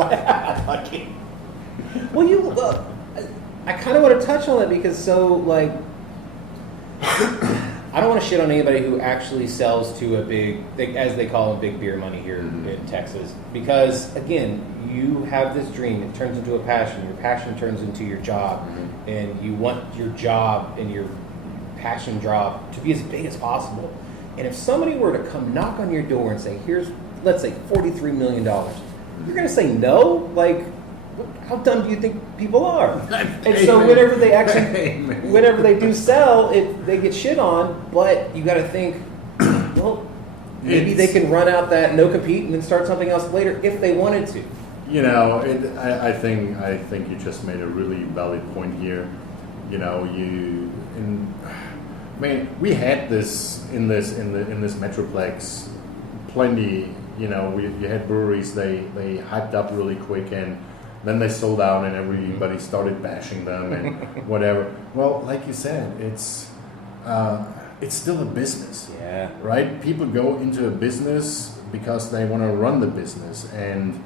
Lucky. Well, I kind of want to touch on that because I don't want to shit on anybody who actually sells to a big, as they call them, big beer money here in Texas. Because, again, you have this dream. It turns into a passion. Your passion turns into your job. And you want your job and your passion job to be as big as possible. And if somebody were to come knock on your door and say, here's, let's say, $43 million, you're going to say no? Like, how dumb do you think people are? And so whenever they do sell, they get shit on, but you got to think, well, maybe they can run out that no compete and then start something else later if they wanted to. You know, I think you just made a really valid point here. You know, we had this in this Metroplex plenty. You know, you had breweries, they hyped up really quick and then they sold out and everybody started bashing them and whatever. Well, like you said, it's still a business, right? People go into a business because they want to run the business, and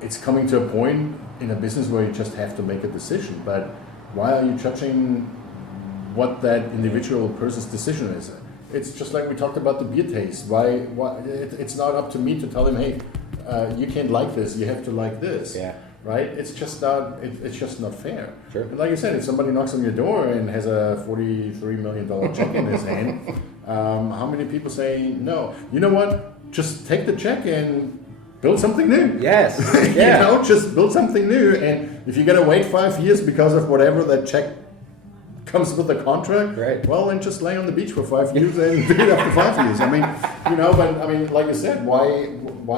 it's coming to a point in a business where you just have to make a decision. But why are you judging what that individual person's decision is? It's just like we talked about the beer taste. Why? It's not up to me to tell him, hey, you can't like this. You have to like this. Yeah. Right? It's just not. It's just not fair. Sure. But like I said, if somebody knocks on your door and has a $43 million check in his hand, how many people say no? You know what? Just take the check and build something new. Yes. You know, just build something new. And if you're gonna wait 5 years because of whatever that check comes with the contract, right? Well, then just lay on the beach for 5 years and do it after 5 years. I mean, you know, but I mean, like you said, why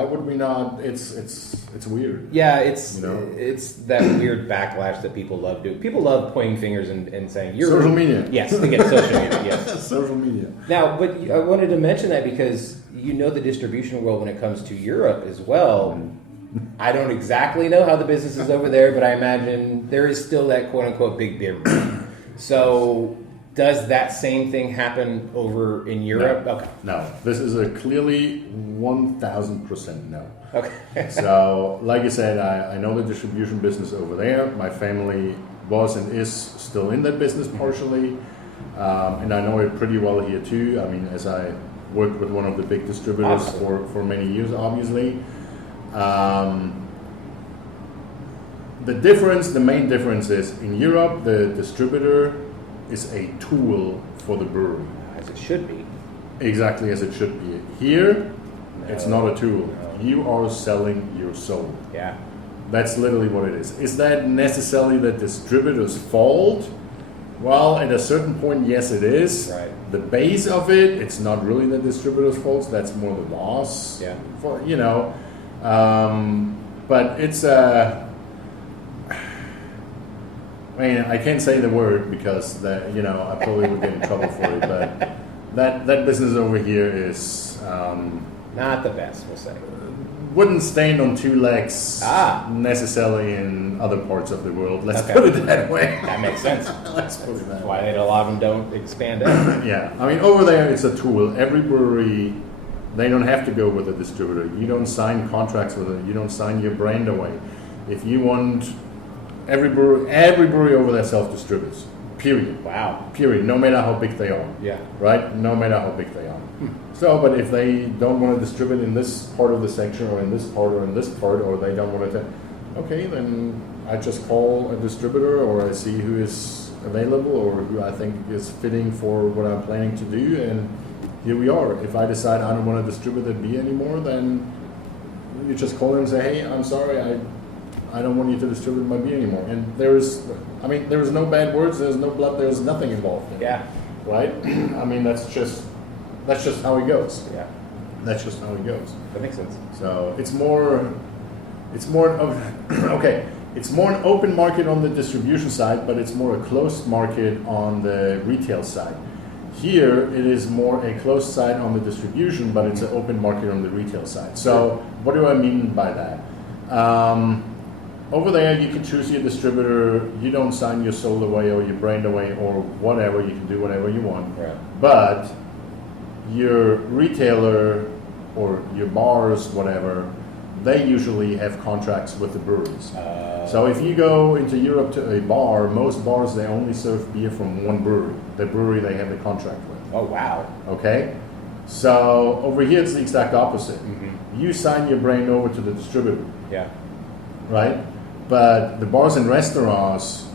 would we not? It's weird. Yeah, it's that weird backlash that people love doing. People love pointing fingers and saying you're social media. Yes, they get social media. Yes, social media. Now, but I wanted to mention that because you know the distribution world when it comes to Europe as well. I don't exactly know how the business is over there, but I imagine there is still that quote unquote big beer movement. So does that same thing happen over in Europe? No. Okay. No. This is a clearly 1,000% no. Okay. So, like I said, I know the distribution business over there. My family was and is still in that business partially. And I know it pretty well here too. I mean, as I worked with one of the big distributors for many years, obviously. The main difference is in Europe, the distributor is a tool for the brewery. As it should be. Exactly as it should be. Here, it's not a tool. No. You are selling your soul. Yeah. That's literally what it is. Is that necessarily the distributor's fault? Well, at a certain point, yes, it is. Right. The base of it, it's not really the distributor's fault. That's more the loss. Yeah. For, you know, but it's I mean, I can't say the word because I probably would get in trouble for it. But that business over here is not the best, we'll say. Wouldn't stand on two legs necessarily in other parts of the world. Let's Okay. put it that way. That makes sense. Let's put it that That's way. why a lot of them don't expand out. Yeah, I mean, over there it's a tool. Every brewery, they don't have to go with a distributor. You don't sign contracts with it. You don't sign your brand away. If you want, every brewery over there self-distributes. Period. Wow. Period. No matter how big they are. Yeah. Right? No matter how big they are. So, but if they don't want to distribute in this part of the section or in this part or in this part, or they don't want to, okay, then I just call a distributor or I see who is available or who I think is fitting for what I'm planning to do, and here we are. If I decide I don't want to distribute that beer anymore, then you just call them and say, hey, I'm sorry, I don't want you to distribute my beer anymore. And there is no bad words, there's no blood, there's nothing involved. Yeah. Right? I mean, that's just how it goes. Yeah. That's just how it goes. That makes sense. So it's more an open market on the distribution side, but it's more a closed market on the retail side. Here, it is more a closed side on the distribution, but it's an open market on the retail side. So what do I mean by that? Over there, you can choose your distributor. You don't sign your soul away or your brand away or whatever. You can do whatever you want. Right. But your retailer or your bars, whatever, they usually have contracts with the breweries. So if you go into Europe to a bar, most bars, they only serve beer from one brewery, the brewery they have the contract with. Oh, wow. Okay? So over here, it's the exact opposite. Mm-hmm. You sign your brand over to the distributor, Yeah. right? But the bars and restaurants,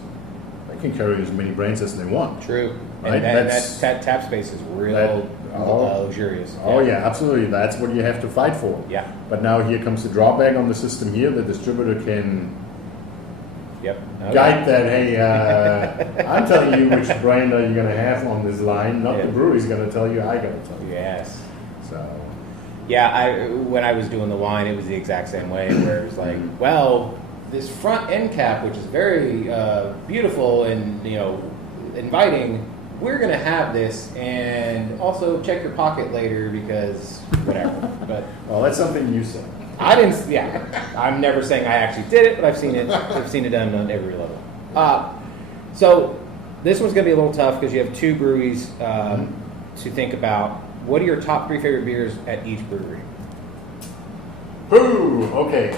they can carry as many brands as they want. True. Right, And that's- that tap space is real luxurious. Oh yeah, absolutely. That's what you have to fight for. Yeah. But now here comes the drawback on the system here. The distributor can Yep. Okay. guide that, hey, I'm telling you which brand are you going to have on this line, not Yeah. the brewery's going to tell you, I got to tell you. Yes. So, Yeah, when I was doing the wine, it was the exact same way, where it was like, well, this front end cap, which is very beautiful and inviting, we're gonna have this, and also check your pocket later because whatever. But well, that's something you said. I didn't. Yeah, I'm never saying I actually did it, but I've seen it. I've seen it done on every level. So this one's gonna be a little tough because you have two breweries to think about. What are your top 3 favorite beers at each brewery? Ooh, okay.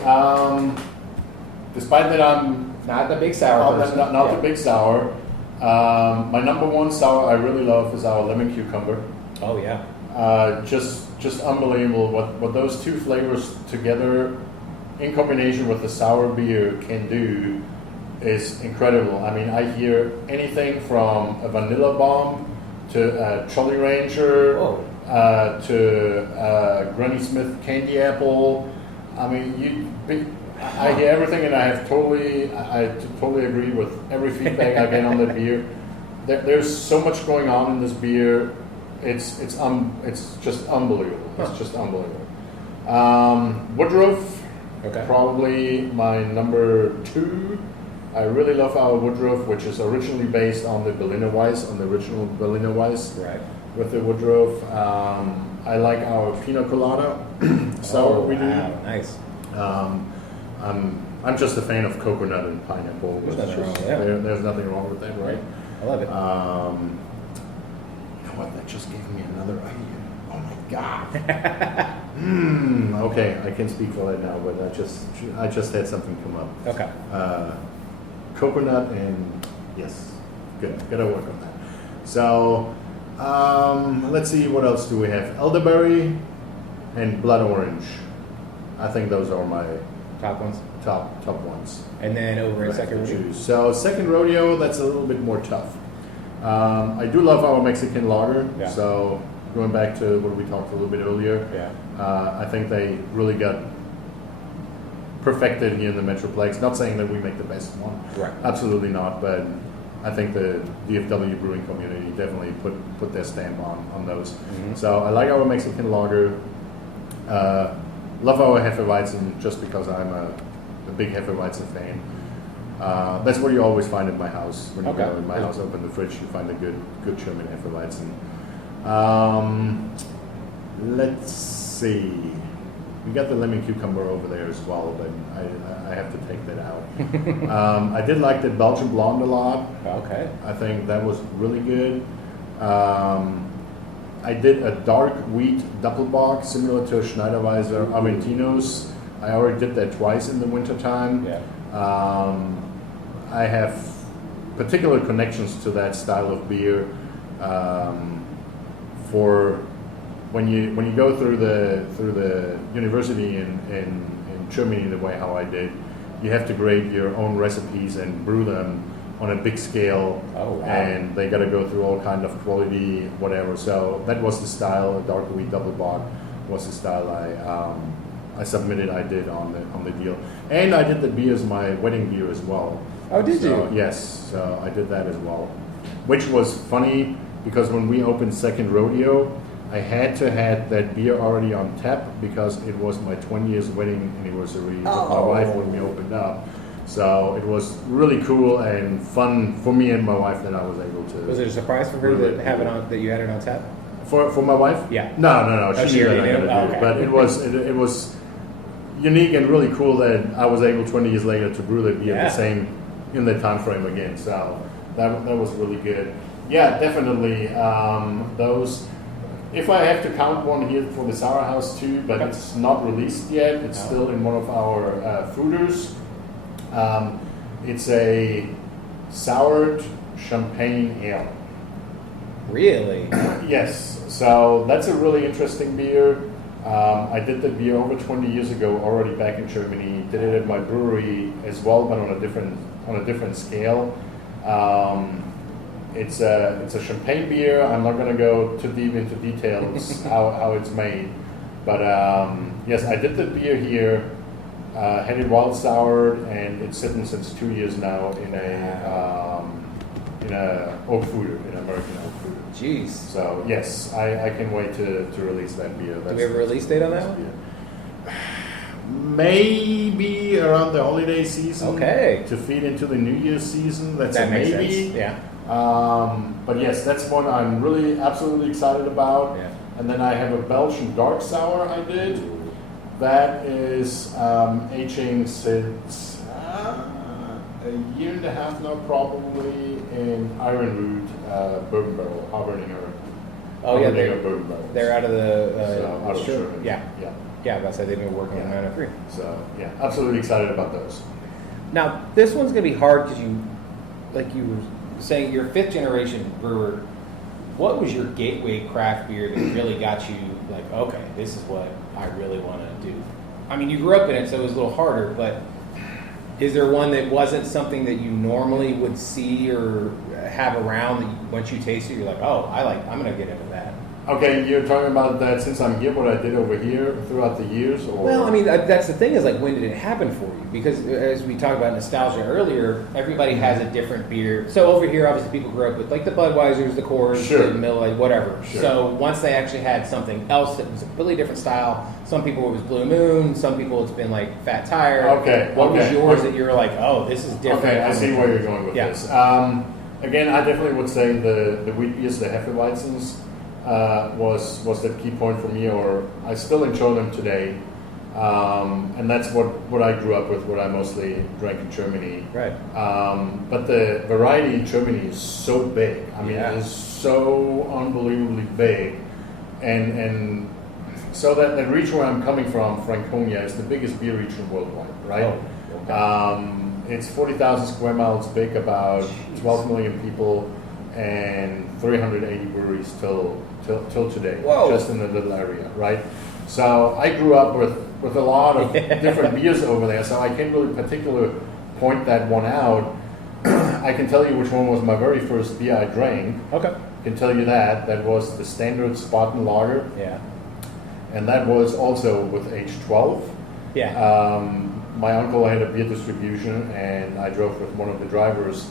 Despite that I'm Not the big sour. person. not Yeah. the big sour, my number one sour I really love is our lemon cucumber. Oh yeah. Just unbelievable what those two flavors together in combination with the sour beer can do is incredible. I mean, I hear anything from a vanilla bomb to a Jolly Rancher to Granny Smith candy apple. I mean, I hear everything, and I totally agree with every feedback I get on the beer. There's so much going on in this beer. It's just unbelievable. Huh. It's just unbelievable. Woodruff, Okay. probably my number 2. I really love our Woodruff, which is originally based on the Berliner Weiss, on the original Berliner Weiss Right. with the Woodruff. I like our Pina Colada sour we do. Wow, nice. I'm just a fan of coconut and pineapple. There's It's nothing wrong just- with that. There's nothing wrong with that, right? I love it. You know what? That just gave me another idea. Oh my god. Okay, I can speak for that now, but I just had something come up. Okay. Coconut and yes, good. Gotta work on that. So let's see, what else do we have? Elderberry and blood orange. I think those are my Top ones. top ones. And then over in I have second to rodeo. choose. So second rodeo, that's a little bit more tough. I do love our Mexican lager. Yeah. So going back to what we talked a little bit earlier, Yeah. I think they really got perfected here in the Metroplex. Not saying that we make the best one. Right. Absolutely not. But I think the DFW brewing community definitely put their stamp on those. Mhm. So I like our Mexican lager. Love our Hefeweizen just because I'm a big Hefeweizen fan. That's what you always find in my house. When you Okay. go in my house, open the fridge, you find a good German Hefeweizen. Let's see. We got the lemon cucumber over there as well, but I have to take that out. I did like the Belgian Blonde a lot. Okay. I think that was really good. I did a dark wheat doppelbock similar to a Schneiderweiser Aventinos. I already did that twice in the wintertime. Yeah. I have particular connections to that style of beer. For when you go through the university in Germany the way how I did, you have to grade your own recipes and brew them on a big scale. Oh, wow. And they got to go through all kind of quality whatever. So that was the style. Dark wheat double bock was the style I submitted. I did on the deal, and I did the beer as my wedding beer as well. Oh, did So, you? Yes, so I did that as well, which was funny because when we opened Second Rodeo, I had to have that beer already on tap because it was my 20 years wedding anniversary with my wife when we opened up. So it was really cool and fun for me and my wife that I was able to. Was it a surprise for her Really? that you had it on tap? For my wife? Yeah. No. Oh, she She knew that already I knew? gotta do Oh, it. okay. But it was unique and really cool that I was able 20 years later to brew that beer in the time frame again. So that was really good. Yeah, definitely. Those If I have to count one here for the Sour House too, but it's not released yet. It's still in one of our fooders. It's a soured champagne ale. Really? Yes. So that's a really interesting beer. I did the beer over 20 years ago already back in Germany. Did it at my brewery as well, but on a different scale. It's a champagne beer. I'm not going to go too deep into details how it's made, but yes, I did the beer here. Had it wild soured, and it's sitting since 2 years now in a oak fooder, in an American oak fooder. Jeez. So yes, I can wait to release that beer. Do we have a release date on that one? Maybe around the holiday season. Okay. To feed into the New Year's season. That's That a makes maybe. sense. Yeah. But yes, that's one I'm really absolutely excited about. Yeah. And then I have a Belgian dark sour I did. That is aging since a year and a half now, probably, in Ironwood bourbon barrel, Haberninger. Oh yeah, bourbon barrels. they're out of the Out of Sherman. Yeah. Yeah. Yeah, that's how they've been working on 903. So yeah, absolutely excited about those. Now, this one's going to be hard because you were saying, you're a fifth generation brewer. What was your gateway craft beer that really got you like, okay, this is what I really want to do? I mean, you grew up in it, so it was a little harder, but is there one that wasn't something that you normally would see or have around that once you taste it, you're like, oh, I'm going to get into that? Okay, you're talking about that since I'm here, what I did over here throughout the years? Or? Well, I mean, that's the thing is like, when did it happen for you? Because as we talked about nostalgia earlier, everybody has a different beer. So over here, obviously, people grew up with like the Budweisers, the Coors, Sure. the Miller Lite, whatever. Sure. So once they actually had something else that was a really different style, some people it was Blue Moon, some people it's been like Fat Tire. Okay. What was okay. yours that you were like, oh, this is different? Okay, I see where you're going with Yeah. this. Again, I definitely would say the wheat beers, the Hefeweizens, was the key point for me, or I still enjoy them today. And that's what I grew up with, what I mostly drank in Germany. Right. But the variety in Germany is so big. I mean, Yeah. it is so unbelievably big. And so that region where I'm coming from, Franconia, is the biggest beer region worldwide, right? Oh, okay. It's 40,000 square miles big, about 12 million people, and 380 breweries till today, Whoa. just in a little area, right? So I grew up with a lot of different beers over there, so I can't really particularly point that one out. I can tell you which one was my very first beer I drank. Okay. I can tell you that was the standard Spartan Lager, Yeah. and that was also with age 12. Yeah. My uncle had a beer distribution, and I drove with one of the drivers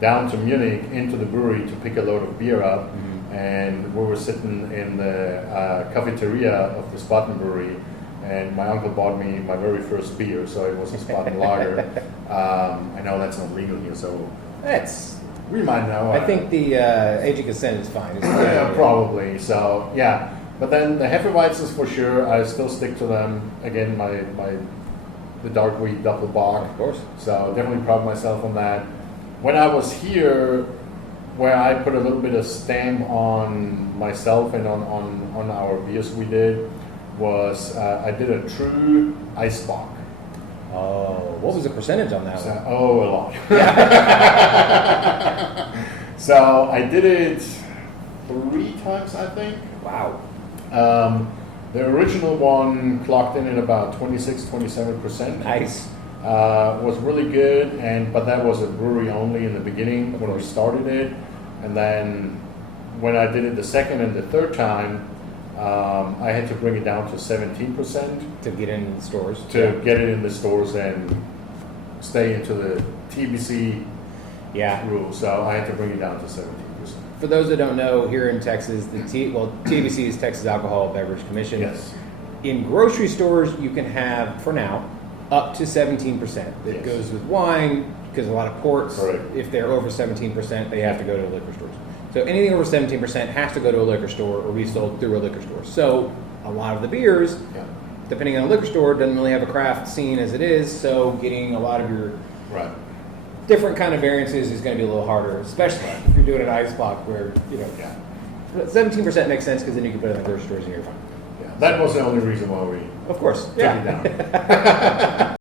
down to Munich into the brewery to pick a load of beer up. Mm-hmm. And we were sitting in the cafeteria of the Spartan brewery, and my uncle bought me my very first beer, so it was a Spartan Lager. I know that's not legal here, so That's. we might know. I think the age of consent is fine. Yeah, probably. So yeah, but then the Hefeweizens for sure. I still stick to them. Again, the dark wheat Doppelbock. Of course. So definitely proud of myself on that. When I was here, where I put a little bit of stamp on myself and on our beers we did, was I did a true Eisbock. Oh, what was the percentage on that So, one? a lot. So I did it 3 times, I think. Wow. The original one clocked in at about 26-27%. Nice. Was really good, but that was a brewery only in the beginning when we started it, and then when I did it the second and the third time, I had to bring it down to 17% To get in the stores. to get it in the stores and stay into the TBC Yeah. rule. So I had to bring it down to 17%. For those that don't know, here in Texas, TBC is Texas Alcohol Beverage Commission. Yes. In grocery stores, you can have, for now, up to 17%. It Yes. goes with wine, because a lot of ports, Correct. if they're over 17%, they have to go to liquor stores. So anything over 17% has to go to a liquor store or be sold through a liquor store. So a lot of the beers, Yeah. depending on a liquor store, doesn't really have a craft scene as it is, so getting a lot of your Right. different kind of variances is going to be a little harder, especially if you're doing an ice block where, Yeah. 17% makes sense because then you can put it in the grocery stores and you're fine. Yeah, that was the only reason why we Of course. took it down.